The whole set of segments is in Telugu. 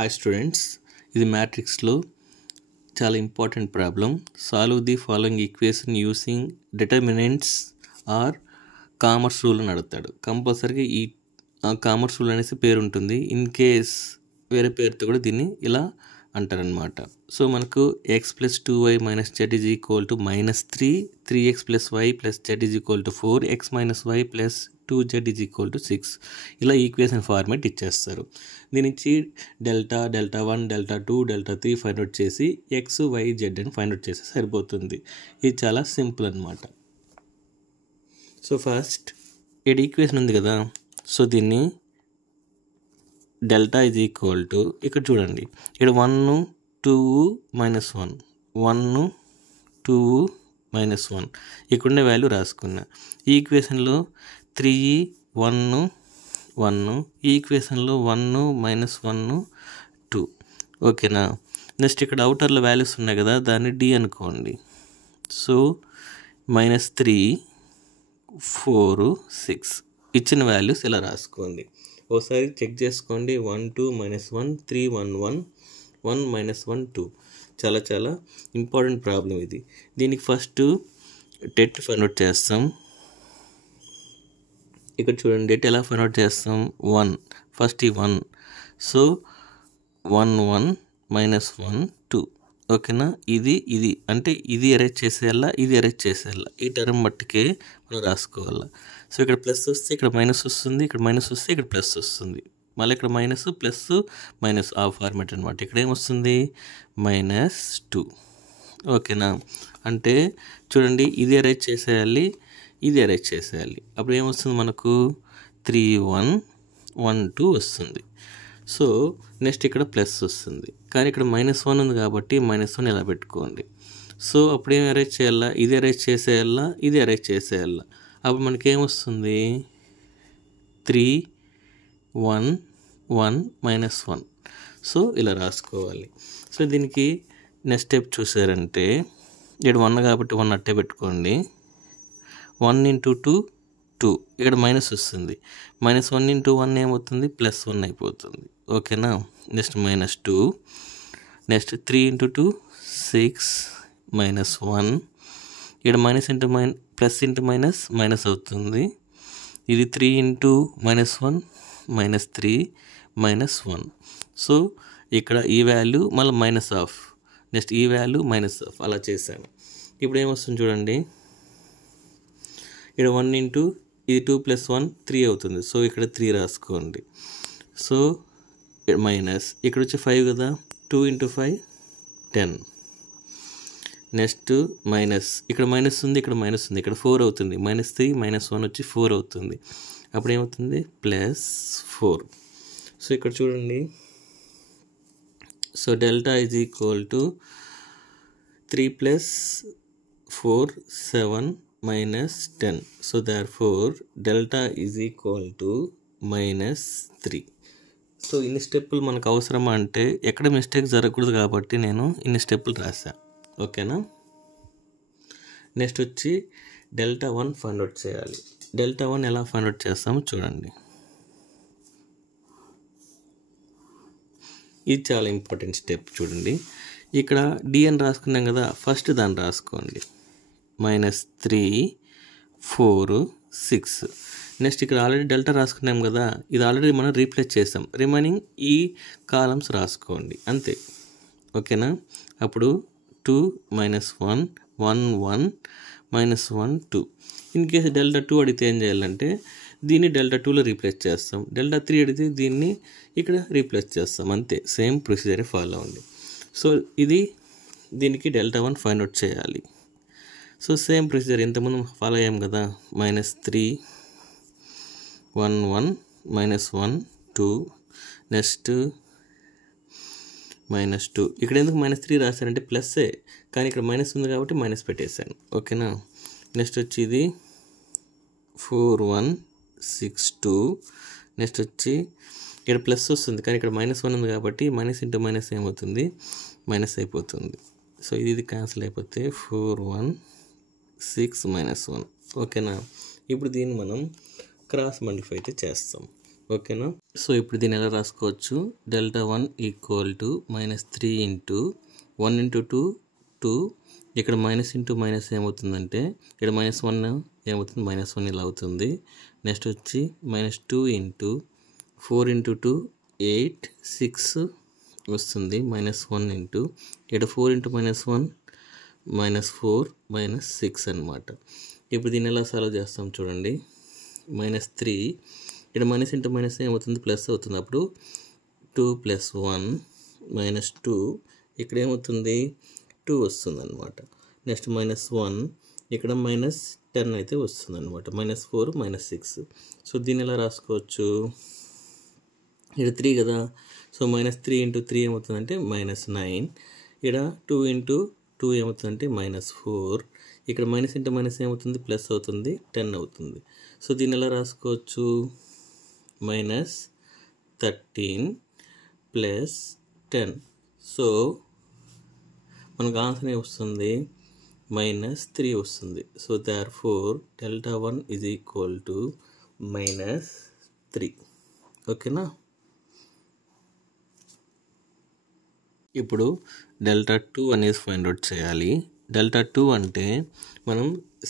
Hi students, ఇది మ్యాట్రిక్స్లో చాలా important problem. Solve the following equation using determinants are commerce rule అని అడుగుతాడు. కంపల్సరీగా ఈ కామర్స్ రూల్ అనేసి పేరు ఉంటుంది. ఇన్ కేస్ వేరే పేరుతో కూడా దీన్ని ఇలా అంటారనమాట. సో మనకు x plus 2y minus z is equal to -3, 3x plus y plus z is equal to 4, x minus y plus 2z is equal to 6. ఇలా ఈక్వేషన్ ఫార్మేట్ ఇచ్చేస్తారు. దీని నుంచి delta 1 delta 2 delta 3 find out చేసి ఎక్స్ వై జెడ్ అని ఫైండ్ అవుట్ చేస్తే సరిపోతుంది. ఇది చాలా సింపుల్ అనమాట. సో ఫస్ట్ ఇక్కడ ఈక్వేషన్ ఉంది కదా, సో దీన్ని డెల్టా ఈజ్ ఈక్వల్ టు, ఇక్కడ చూడండి ఇక్కడ 1 2 -1 1 2 -1 ఇక్కడుండే వాల్యూ రాసుకున్నా. ఈ ఈక్వేషన్లో 3 1 1, ఈ ఈక్వేషన్లో 1 -1 2. ఓకేనా. నెక్స్ట్ ఇక్కడ అవుటర్లో వాల్యూస్ ఉన్నాయి కదా, దాన్ని డి అనుకోండి. సో -3 4 6 ఇచ్చిన వాల్యూస్ ఇలా రాసుకోండి. ఒకసారి చెక్ చేసుకోండి. 1 2 -1 3 1 1 1 -1 2. చాలా చాలా ఇంపార్టెంట్ ప్రాబ్లం ఇది. దీనికి ఫస్ట్ డెట్ ఫైండ్ అవుట్ చేస్తాం. ఇక్కడ చూడండి డెట్ ఎలా ఫైండ్ అవుట్ చేస్తాం. 1 ఫస్ట్ ఈ 1, సో 1 1 -1 2. ఓకేనా. ఇది అంటే ఇది అరేంజ్ చేసేయాలా, ఇది అరేంజ్ చేసేయాలా, ఈ టర్మ్ మట్టుకే మనం రాసుకోవాలా. సో ఇక్కడ ప్లస్ వస్తే ఇక్కడ మైనస్ వస్తుంది, ఇక్కడ మైనస్ వస్తే ఇక్కడ ప్లస్ వస్తుంది, మళ్ళీ ఇక్కడ మైనస్ ప్లస్ మైనస్ ఆ ఫార్మేట్ అనమాట. ఇక్కడ ఏమొస్తుంది -2. ఓకేనా. అంటే చూడండి ఇది అరేంజ్ చేసేయాలి, ఇది అరేంజ్ చేసేయాలి. అప్పుడు ఏమొస్తుంది మనకు 3 1 1 2 వస్తుంది. సో నెక్స్ట్ ఇక్కడ ప్లస్ వస్తుంది, కానీ ఇక్కడ -1 ఉంది కాబట్టి -1 ఇలా పెట్టుకోండి. సో అప్పుడు ఏం అరేంజ్ చేయాలా, ఇది అరేంజ్ చేసేయాలా, ఇది అరేంజ్ చేసేయాలా. అప్పుడు మనకి ఏమొస్తుంది 3 1 1 -1. సో ఇలా రాసుకోవాలి. సో దీనికి నెక్స్ట్ స్టెప్ చూసారంటే ఇక్కడ 1 కాబట్టి 1 అట్టే పెట్టుకోండి. 1 × 2 2, ఇక్కడ మైనస్ వస్తుంది. -1 × 1 ఏమవుతుంది +1 అయిపోతుంది. ఓకేనా. నెక్స్ట్ -2, నెక్స్ట్ 3 × 2 6 -1, ఇక్కడ ప్లస్ ఇంటూ మైనస్ మైనస్ అవుతుంది. ఇది 3 × -1 -3 -1. సో ఇక్కడ ఈ వాల్యూ మళ్ళీ -1, నెక్స్ట్ ఈ వాల్యూ -1 అలా చేశాను. ఇప్పుడు ఏమొస్తుంది చూడండి, ఇక్కడ 1 ఇంటూ ఇది 2 + 1 3 అవుతుంది. సో ఇక్కడ 3 రాసుకోండి. సో మైనస్ ఇక్కడ వచ్చి 5 కదా, 2 × 5 10. నెక్స్ట్ మైనస్ ఇక్కడ మైనస్ ఉంది, ఇక్కడ మైనస్ ఉంది, ఇక్కడ 4 అవుతుంది. -3 -1 వచ్చి 4 అవుతుంది. అప్పుడు ఏమవుతుంది +4. సో ఇక్కడ చూడండి, so delta is equal to 3 + 4 7 -10. So therefore delta is equal to -3. So ఇన్ని స్టెప్పులు మనకు అవసరమా అంటే ఎక్కడ మిస్టేక్ జరగకూడదు కాబట్టి నేను ఇన్ని స్టెప్పులు రాసా. ఓకేనా. నెక్స్ట్ వచ్చి డెల్టా 1 ఫైండ్ అవుట్ చేయాలి. డెల్టా 1 ఎలా ఫైండ్ అవుట్ చేస్తామో చూడండి. ఇది చాలా ఇంపార్టెంట్ స్టెప్. చూడండి ఇక్కడ డి అని రాసుకున్నాం కదా, ఫస్ట్ దాన్ని రాసుకోండి. -3 4 6. నెక్స్ట్ ఇక్కడ ఆల్రెడీ డెల్టా రాసుకున్నాం కదా, ఇది ఆల్రెడీ మనం రీప్లేస్ చేసాం. రిమైనింగ్ ఈ కాలమ్స్ రాసుకోండి అంతే. ఓకేనా. అప్పుడు 2 -1 1 1 -1 2. ఇన్ కేసు డెల్టా 2 అడిగితే ఏం చేయాలంటే దీన్ని డెల్టా 2లో రీప్లేస్ చేస్తాం. డెల్టా 3 అడిగితే దీన్ని ఇక్కడ రీప్లేస్ చేస్తాం అంతే. సేమ్ ప్రొసీజర్ ఫాలో అవ్వండి. సో దీనికి డెల్టా 1 ఫైండ్ అవుట్ చేయాలి. సో సేమ్ ప్రొసీజర్ ఇంతకుముందు ఫాలో అయ్యాం కదా, -3 1 1 -1 2, నెక్స్ట్ -2. ఇక్కడ ఎందుకు -3 రాశారంటే ప్లస్సే, కానీ ఇక్కడ మైనస్ ఉంది కాబట్టి మైనస్ పెట్టేశాను. ఓకేనా. నెక్స్ట్ వచ్చి ఇది 4 1 6 2. నెక్స్ట్ వచ్చి ఇక్కడ ప్లస్ వస్తుంది, కానీ ఇక్కడ -1 ఉంది కాబట్టి మైనస్ ఇంటూ మైనస్ ఏమవుతుంది మైనస్ అయిపోతుంది. సో ఇది క్యాన్సిల్ అయిపోతే 4 1 6 -1. ఓకేనా. ఇప్పుడు దీన్ని మనం క్రాస్ మల్టిప్లై అయితే చేస్తాం. ఓకేనా. సో ఇప్పుడు దీన్ని ఎలా రాసుకోవచ్చు, Δ1 = -3 ఇంటూ 1 ఇంటూ 2 2, ఇక్కడ మైనస్ ఇంటూ మైనస్ ఏమవుతుందంటే ఇక్కడ -1 ఏమవుతుంది, -1 ఇలా అవుతుంది. నెక్స్ట్ వచ్చి -2 ఇంటూ 4 ఇంటూ 2 8 6 వస్తుంది, -1 ఇంటూ ఇక్కడ 4 ఇంటూ -1 -4 -6 అనమాట. ఇప్పుడు దీన్ని ఎలా సాల్వ్ చేస్తాం చూడండి, -3 ఇక్కడ మైనస్ ఇంటూ మైనస్ ఏమవుతుంది, ప్లస్ అవుతుంది. అప్పుడు 2 + 1 -2 ఇక్కడ ఏమవుతుంది 2 వస్తుంది అనమాట. నెక్స్ట్ -1 ఇక్కడ -10 అయితే వస్తుంది అనమాట, -4 -6. సో దీన్ని ఎలా రాసుకోవచ్చు, ఇక్కడ 3 కదా, సో -3 ఇంటూ 3 ఏమవుతుందంటే -9, ఇక్కడ 2 ఇంటూ 2 ఏమవుతుందంటే -4, ఇక్కడ మైనస్ ఇంటూ మైనస్ ఏమవుతుంది, ప్లస్ అవుతుంది, 10 అవుతుంది. సో దీన్ని ఎలా రాసుకోవచ్చు, -13 + 10. సో మనకు ఆన్సర్ వస్తుంది -3 వస్తుంది. So therefore Δ1 = -3. ఓకేనా. ఇప్పుడు Δ2 అనేది ఫైండ్ అవుట్ చేయాలి. Δ2 అంటే మనం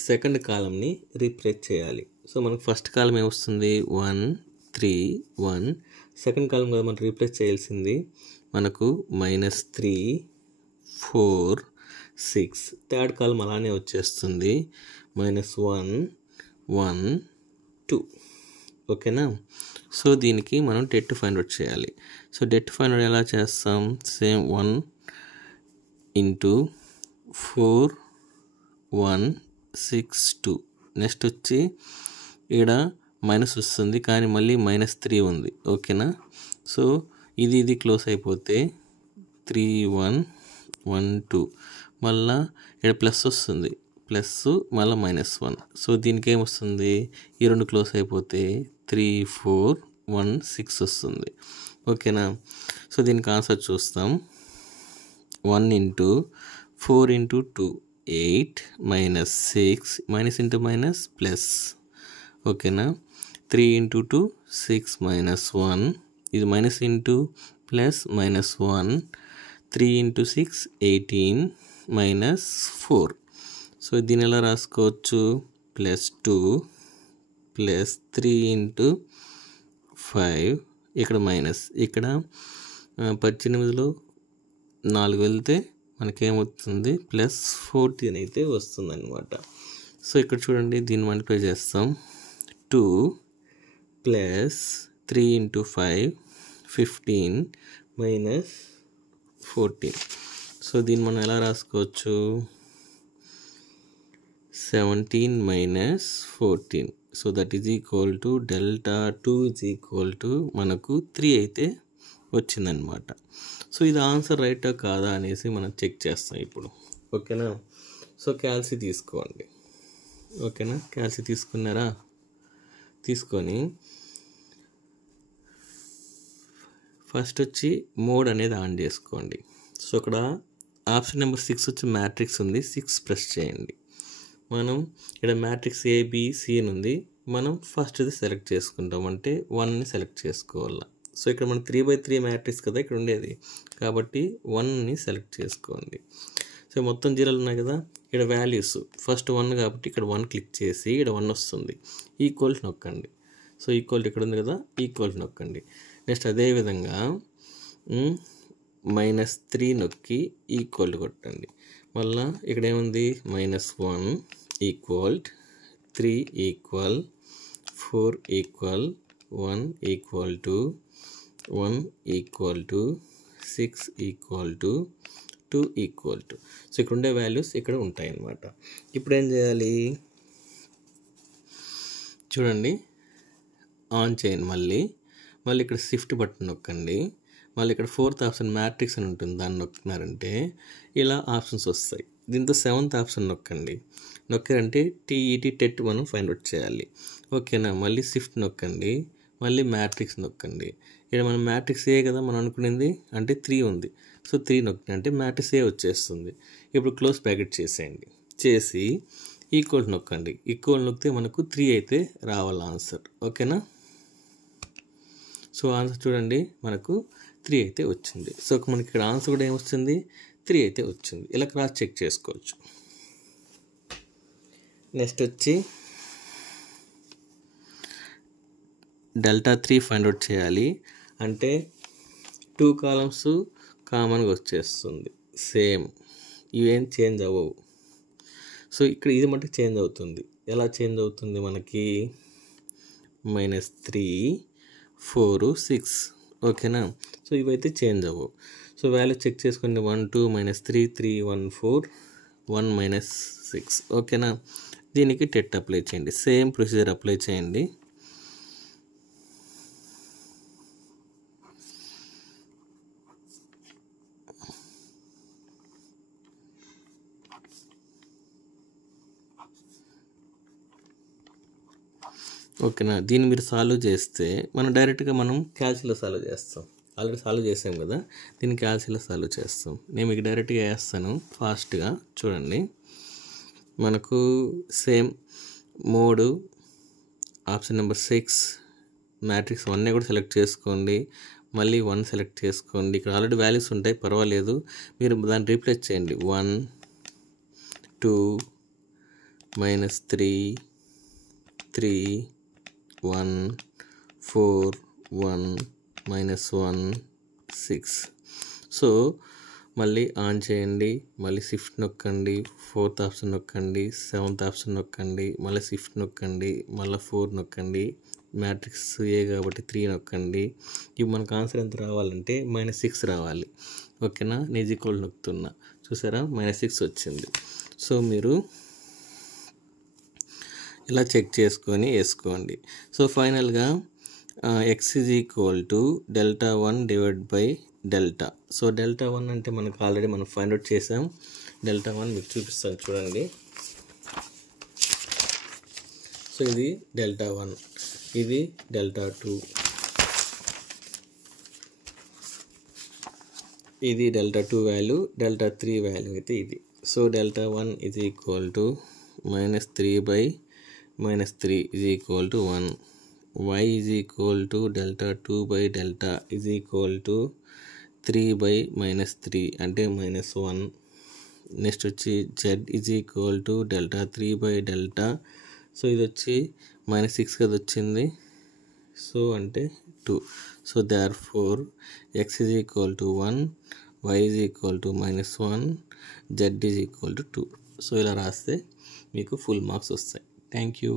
సెకండ్ కాలంని రీప్లేస్ చేయాలి. సో మనకు ఫస్ట్ కాలం ఏమొస్తుంది 1 3 1, సెకండ్ కాలం కదా మనం రీప్లేస్ చేయాల్సింది, మనకు -3 4 6, థర్డ్ కాలం అలానే వచ్చేస్తుంది -1 1 2. ఓకేనా. సో దీనికి మనం డెట్ ఫైండ్ అవుట్ చేయాలి. సో డెట్ ఫైండ్ అవుట్ ఎలా చేస్తాం, సేమ్ 1 ఇంటూ 4 1 6 2. నెక్స్ట్ వచ్చి ఇక్కడ మైనస్ వస్తుంది కానీ మళ్ళీ -3 ఉంది. ఓకేనా. సో ఇది క్లోజ్ అయిపోతే 3 1 1 2, మళ్ళా ఇక్కడ ప్లస్ వస్తుంది, ప్లస్ మళ్ళీ -1. సో దీనికి ఏమొస్తుంది, ఈ రెండు క్లోజ్ అయిపోతే 3 4 1 6 వస్తుంది. ఓకేనా. సో దీనికి ఆన్సర్ చూస్తాం, 1 into 4 into 2 8 -6 minus into minus plus. ఓకేనా. 3 ఇంటూ 2 6 -1, ఇది minus into plus -1, 3 into 6 18 -4. So దీన్ని ఎలా రాసుకోవచ్చు, +2 +3 ఇంటూ 5, ఇక్కడ మైనస్, ఇక్కడ 18లో 4 వెళ్తే మనకేమవుతుంది +14 అయితే వస్తుంది అనమాట. సో ఇక్కడ చూడండి, దీన్ని మల్టిప్లై చేస్తాం, 2 + 3 ఇంటూ 5 15 -14. సో దీన్ని మనం ఎలా రాసుకోవచ్చు, 17 -14. So that is equal to Δ2 మనకు 3 అయితే వచ్చిందనమాట. సో ఇది ఆన్సర్ రైటా కాదా అనేసి మనం చెక్ చేస్తాం ఇప్పుడు. ఓకేనా. సో క్యాల్సి తీసుకోండి. ఓకేనా. క్యాల్సి తీసుకున్నారా, తీసుకొని ఫస్ట్ వచ్చి మోడ్ అనేది ఆన్ చేసుకోండి. సో ఇక్కడ ఆప్షన్ నెంబర్ 6 వచ్చి మ్యాట్రిక్స్ ఉంది, 6 ప్రెస్ చేయండి. మనం ఇక్కడ మ్యాట్రిక్స్ ABC అని ఉంది, మనం ఫస్ట్ది సెలెక్ట్ చేసుకుంటాం, అంటే 1ని సెలెక్ట్ చేసుకోవాలి. సో ఇక్కడ మన 3/3 మ్యాట్రిక్స్ కదా ఇక్కడ ఉండేది, కాబట్టి 1ని సెలెక్ట్ చేసుకోండి. సో మొత్తం జీరోలు ఉన్నాయి కదా, ఇక్కడ వాల్యూస్ ఫస్ట్ 1 కాబట్టి ఇక్కడ 1 క్లిక్ చేసి ఇక్కడ 1 వస్తుంది, ఈక్వల్ నొక్కండి. సో ఈక్వల్ ఇక్కడ ఉంది కదా, ఈక్వల్ నొక్కండి. నెక్స్ట్ అదేవిధంగా -3 నొక్కి ఈక్వల్ కొట్టండి. మళ్ళీ ఇక్కడ ఏముంది, -1 equal 3 equal 4 equal 1 equal to 1 equal to 6 equal to 2 equal to. So ఇక్కడ ఉండే వాల్యూస్ ఇక్కడ ఉంటాయి అన్నమాట. ఇప్పుడు ఏం చేయాలి చూడండి, ఆన్ చేయండి. మళ్ళీ ఇక్కడ షిఫ్ట్ బటన్ నొక్కండి. మళ్ళీ ఇక్కడ 4th ఆప్షన్ మ్యాట్రిక్స్ అని ఉంటుంది, దాన్ని నొక్కినారంటే ఇలా ఆప్షన్స్ వస్తాయి. దీంతో 7th ఆప్షన్ నొక్కండి. నొక్కారంటే టెట్ మనం ఫైండ్ అవుట్ చేయాలి. ఓకేనా. మళ్ళీ షిఫ్ట్ నొక్కండి, మళ్ళీ మ్యాట్రిక్స్ నొక్కండి. ఇక్కడ మనం మ్యాట్రిక్స్ ఏ కదా మనం అనుకునేది, అంటే 3 ఉంది. సో 3 నొక్కిన అంటే మ్యాట్రిక్స్ ఏ వచ్చేస్తుంది. ఇప్పుడు క్లోజ్ బ్రాకెట్ చేసేయండి, చేసి ఈక్వల్ నొక్కండి. ఈక్వల్ నొక్కితే మనకు 3 అయితే రావాలి ఆన్సర్. ఓకేనా. సో ఆన్సర్ చూడండి మనకు 3 అయితే వచ్చింది. సో మనకి ఇక్కడ ఆన్సర్ కూడా ఏమొస్తుంది, 3 అయితే వచ్చింది. ఇలా క్రాస్ చెక్ చేసుకోవచ్చు. నెక్స్ట్ వచ్చి డెల్టా 3 ఫైండ్ అవుట్ చేయాలి. అంటే 2 కాలమ్స్ కామన్గా వచ్చేస్తుంది, సేమ్, ఇవేం చేంజ్ అవ్వవు. సో ఇక్కడ ఇది మటుకు చేంజ్ అవుతుంది. ఎలా చేంజ్ అవుతుంది మనకి, -3 4 6 ఓకేనా. సో ఇవైతే చేంజ్ అవ్వవు. సో వాల్యూ చెక్ చేసుకోండి, 1 2 -3 3 1 4 1 -6 ఓకేనా. దీనికి టెట్ అప్లై చేయండి, సేమ్ ప్రొసీజర్ అప్లై చేయండి. ఓకేనా. దీన్ని మీరు సాల్వ్ చేస్తే మనం డైరెక్ట్గా క్యాల్సిలో సాల్వ్ చేస్తాం. ఆల్రెడీ సాల్వ్ చేసాం కదా, దీన్ని క్యాల్సిలో సాల్వ్ చేస్తాం. నేను మీకు డైరెక్ట్గా వేస్తాను ఫాస్ట్గా చూడండి. మనకు సేమ్ 3 ఆప్షన్ నెంబర్ 6 మ్యాట్రిక్స్ 1 కూడా సెలెక్ట్ చేసుకోండి, మళ్ళీ 1 సెలెక్ట్ చేసుకోండి. ఇక్కడ ఆల్రెడీ వాల్యూస్ ఉంటాయి, పర్వాలేదు, మీరు దాన్ని రీప్లేస్ చేయండి. 1 2 -3 3 1 4 1 -1 6. సో మళ్ళీ ఆన్ చేయండి, మళ్ళీ షిఫ్ట్ నొక్కండి, 4th ఆప్షన్ నొక్కండి, 7th ఆప్షన్ నొక్కండి, మళ్ళీ షిఫ్ట్ నొక్కండి, మళ్ళీ 4 నొక్కండి, మ్యాట్రిక్స్ ఏ కాబట్టి 3 నొక్కండి. ఇప్పుడు మనకు ఆన్సర్ ఎంత రావాలంటే -6 రావాలి. ఓకేనా. నేను ఈక్వల్ నొక్కుతున్నా, చూసారా, -6 వచ్చింది. సో మీరు ఇలా చెక్ చేసుకొని వేసుకోండి. సో ఫైనల్గా x (Δ1/Δ). సో Δ1 అంటే మనకు ఆల్రెడీ మనం ఫైండ్ అవుట్ చేసాం. Δ1 మీకు చూపిస్తాను చూడండి. సో ఇది Δ1, ఇది Δ2, ఇది Δ2 వాల్యూ, Δ3 వాల్యూ అయితే ఇది. సో Δ1 -3/-3 = 1. y Δ2/Δ 3/-3 అంటే -1. నెక్స్ట్ వచ్చి z Δ3/Δ. సో ఇది వచ్చి -6 కదా వచ్చింది, సో అంటే 2. So therefore x = 1, y -1, z 2. So ఇలా రాస్తే మీకు ఫుల్ మార్క్స్ వస్తాయి. Thank you.